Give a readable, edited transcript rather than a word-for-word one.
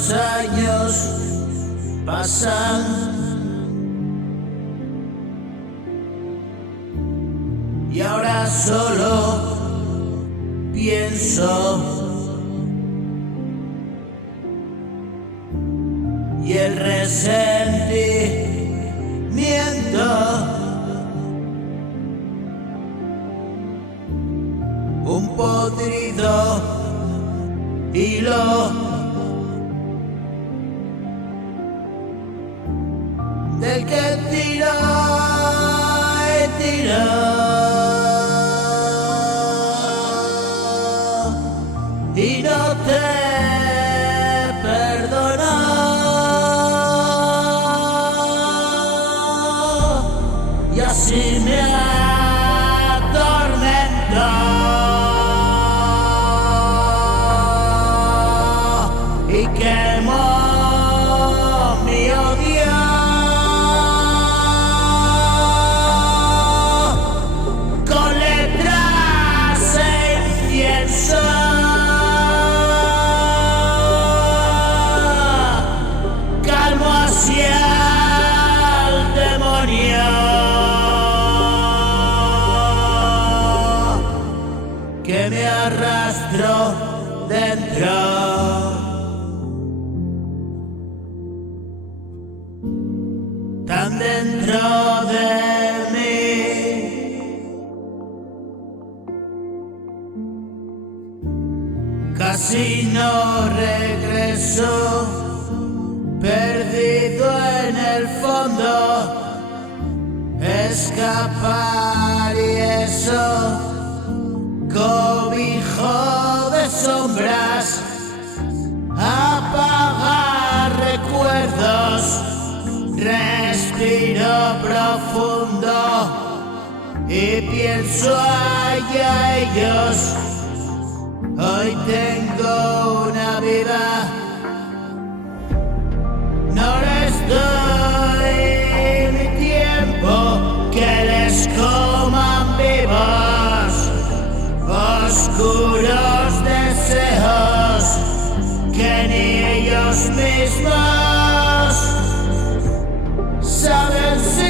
Los años pasan y ahora solo pienso y el resentimiento, un podrido hilo del que tiro y tiro y no te perdono, y así me atormento y quemo mi odio con letras e incienso. Calmo hacia el demonio que me arrastro dentro. Tan dentro de mí, casi no regreso, perdido en el fondo, escapar y eso, cobijo de sombras, apagar recuerdos. Respiro profundo y pienso a ellos. Hoy tengo una vida, no les doy mi tiempo, que les coman vivos, oscuros deseos que ni ellos mismos saben si